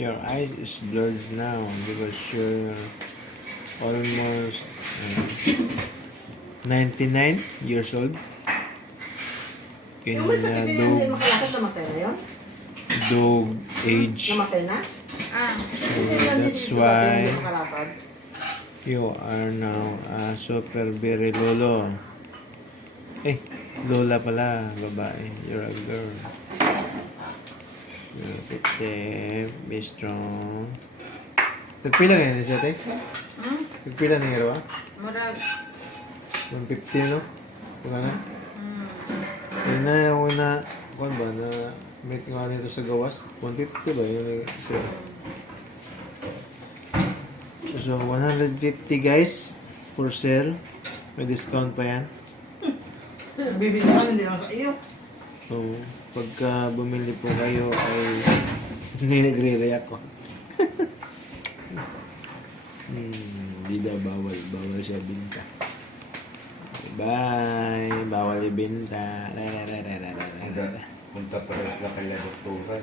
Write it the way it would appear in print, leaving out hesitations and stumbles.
Your eyes is blurred now because you're almost 99 years old. In Yung may sakit din hindi makalakad, namatay na yun? dog age. Namatay na? So Hindi lang that's dito why hindi makalakad. you are now a super very lolo. Lola pala, babae. You're a girl. You're active, be strong. Nagpila ganyan siya, te? Nagpila na nga ba? Murag. 150, no? Diba na? Yun na yung una, kung ba, na may nga nito sa gawas? 150 ba? Yun isa. So, 150 guys, for sale. May discount pa yan. Bibili ka, hindi naman sa iyo. So, pagka bumili po kayo ay hindi nagre-react ko. Hindi daw bawal. Bawal siya binta. Bye! Bawal ibenta. Punta pa rin sila kay doktora.